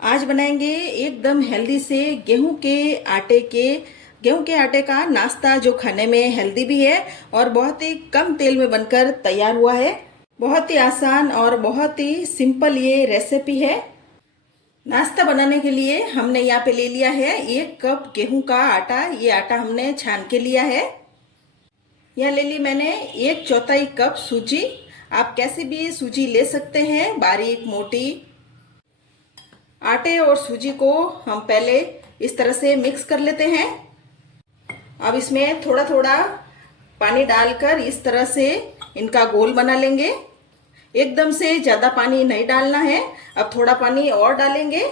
आज बनाएंगे एकदम हेल्दी से गेहूं के आटे का नाश्ता जो खाने में हेल्दी भी है और बहुत ही कम तेल में बनकर तैयार हुआ है। बहुत ही आसान और बहुत ही सिंपल ये रेसिपी है। नाश्ता बनाने के लिए हमने यहाँ पे ले लिया है 1 कप गेहूं का आटा। ये आटा हमने छान के लिया है। यहाँ ले ली मैंने 1/4 कप सूजी। आप कैसे भी सूजी ले सकते हैं, बारीक मोटी। आटे और सूजी को हम पहले इस तरह से मिक्स कर लेते हैं। अब इसमें थोड़ा थोड़ा पानी डालकर इस तरह से इनका घोल बना लेंगे। एकदम से ज़्यादा पानी नहीं डालना है। अब थोड़ा पानी और डालेंगे।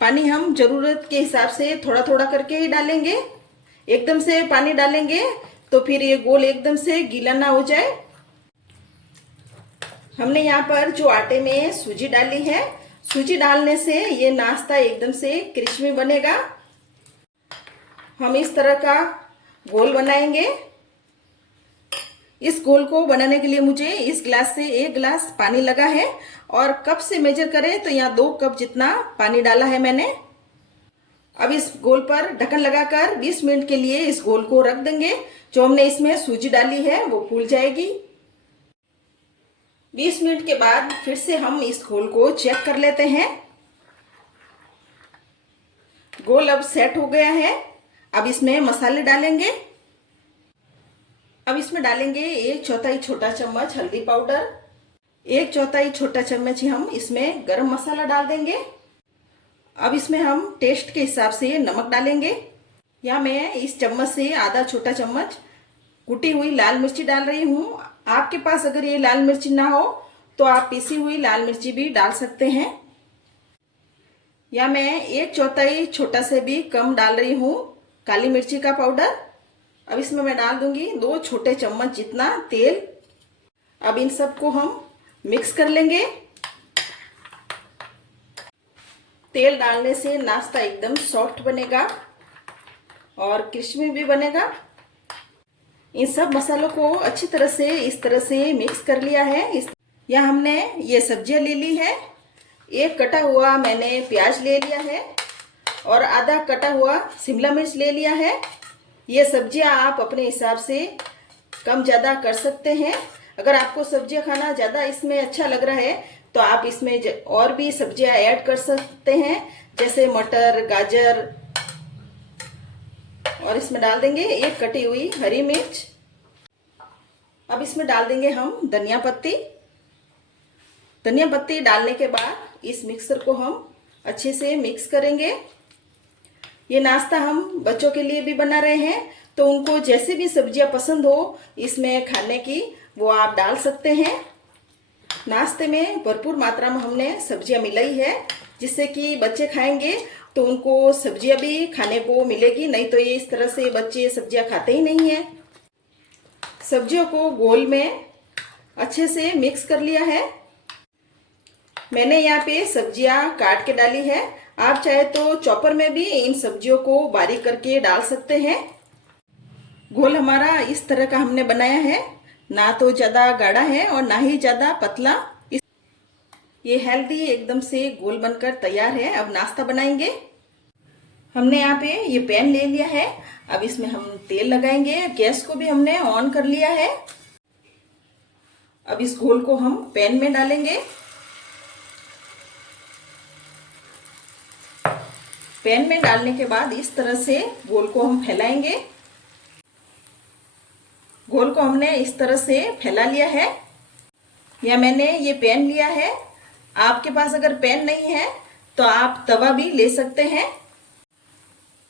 पानी हम ज़रूरत के हिसाब से थोड़ा थोड़ा करके ही डालेंगे। एकदम से पानी डालेंगे तो फिर ये घोल एकदम से गीला ना हो जाए। हमने यहाँ पर जो आटे में सूजी डाली है, सूजी डालने से ये नाश्ता एकदम से क्रिस्पी बनेगा। हम इस तरह का घोल बनाएंगे। इस घोल को बनाने के लिए मुझे इस गिलास से 1 गिलास पानी लगा है और कप से मेजर करें तो यहाँ 2 कप जितना पानी डाला है मैंने। अब इस घोल पर ढक्कन लगाकर 20 मिनट के लिए इस घोल को रख देंगे। जो हमने इसमें सूजी डाली है वो फूल जाएगी। 20 मिनट के बाद फिर से हम इस घोल को चेक कर लेते हैं। घोल अब सेट हो गया है। अब इसमें मसाले डालेंगे। अब इसमें डालेंगे 1/4 छोटा चम्मच हल्दी पाउडर, 1/4 छोटा चम्मच ही हम इसमें गरम मसाला डाल देंगे। अब इसमें हम टेस्ट के हिसाब से नमक डालेंगे। या मैं इस चम्मच से आधा छोटा चम्मच कुटी हुई लाल मिर्ची डाल रही हूँ। आपके पास अगर ये लाल मिर्ची ना हो तो आप पीसी हुई लाल मिर्ची भी डाल सकते हैं। या मैं 1/4 छोटा से भी कम डाल रही हूँ काली मिर्ची का पाउडर। अब इसमें मैं डाल दूंगी 2 छोटे चम्मच जितना तेल। अब इन सबको हम मिक्स कर लेंगे। तेल डालने से नाश्ता एकदम सॉफ्ट बनेगा और क्रिस्पी भी बनेगा। इन सब मसालों को अच्छी तरह से इस तरह से मिक्स कर लिया है। यहाँ हमने ये सब्जियां ले ली है। 1 कटा हुआ मैंने प्याज ले लिया है और आधा कटा हुआ शिमला मिर्च ले लिया है। ये सब्जियां आप अपने हिसाब से कम ज़्यादा कर सकते हैं। अगर आपको सब्जियां खाना ज़्यादा इसमें अच्छा लग रहा है तो आप इसमें और भी सब्जियां ऐड कर सकते हैं, जैसे मटर, गाजर। और इसमें डाल देंगे 1 कटी हुई हरी मिर्च। अब इसमें डाल देंगे हम धनिया पत्ती। धनिया पत्ती डालने के बाद इस मिक्सर को हम अच्छे से मिक्स करेंगे। ये नाश्ता हम बच्चों के लिए भी बना रहे हैं, तो उनको जैसे भी सब्जियां पसंद हो इसमें खाने की वो आप डाल सकते हैं। नाश्ते में भरपूर मात्रा में हमने सब्जियां मिलाई है, जिससे कि बच्चे खाएंगे तो उनको सब्जियां भी खाने को मिलेगी। नहीं तो ये इस तरह से बच्चे सब्जियां खाते ही नहीं है। सब्जियों को घोल में अच्छे से मिक्स कर लिया है। मैंने यहाँ पे सब्जियां काट के डाली है। आप चाहे तो चॉपर में भी इन सब्जियों को बारीक करके डाल सकते हैं। घोल हमारा इस तरह का हमने बनाया है, ना तो ज़्यादा गाढ़ा है और ना ही ज़्यादा पतला। ये हेल्दी एकदम से घोल बनकर तैयार है। अब नाश्ता बनाएंगे। हमने यहाँ पे ये पैन ले लिया है। अब इसमें हम तेल लगाएंगे। गैस को भी हमने ऑन कर लिया है। अब इस घोल को हम पैन में डालेंगे। पैन में डालने के बाद इस तरह से घोल को हम फैलाएंगे। घोल को हमने इस तरह से फैला लिया है। या मैंने ये पैन लिया है। आपके पास अगर पैन नहीं है तो आप तवा भी ले सकते हैं।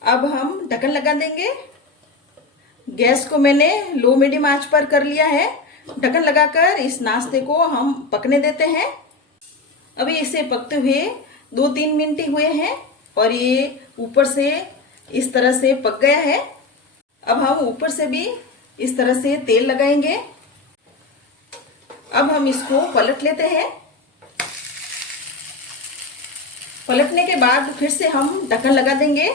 अब हम ढक्कन लगा देंगे। गैस को मैंने लो मीडियम आंच पर कर लिया है। ढक्कन लगाकर इस नाश्ते को हम पकने देते हैं। अभी इसे पकते हुए 2-3 मिनट ही हुए हैं और ये ऊपर से इस तरह से पक गया है। अब हम ऊपर से भी इस तरह से तेल लगाएंगे। अब हम इसको पलट लेते हैं। पलटने के बाद फिर से हम ढक्कन लगा देंगे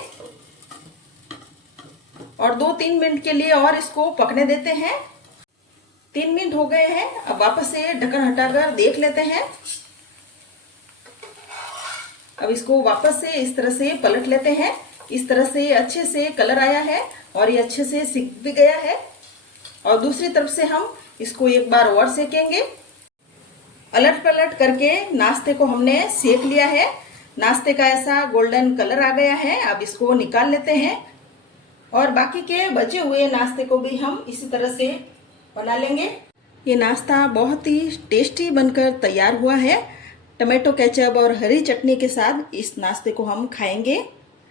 और 2-3 मिनट के लिए और इसको पकने देते हैं। 3 मिनट हो गए हैं। अब वापस से ढक्कन हटाकर देख लेते हैं। अब इसको वापस से इस तरह से पलट लेते हैं। इस तरह से अच्छे से कलर आया है और ये अच्छे से सिक भी गया है। और दूसरी तरफ से हम इसको एक बार और सेकेंगे। अलट पलट करके नाश्ते को हमने सेक लिया है। नाश्ते का ऐसा गोल्डन कलर आ गया है। अब इसको निकाल लेते हैं और बाकी के बचे हुए नाश्ते को भी हम इसी तरह से बना लेंगे। ये नाश्ता बहुत ही टेस्टी बनकर तैयार हुआ है। टमाटो केचप और हरी चटनी के साथ इस नाश्ते को हम खाएंगे।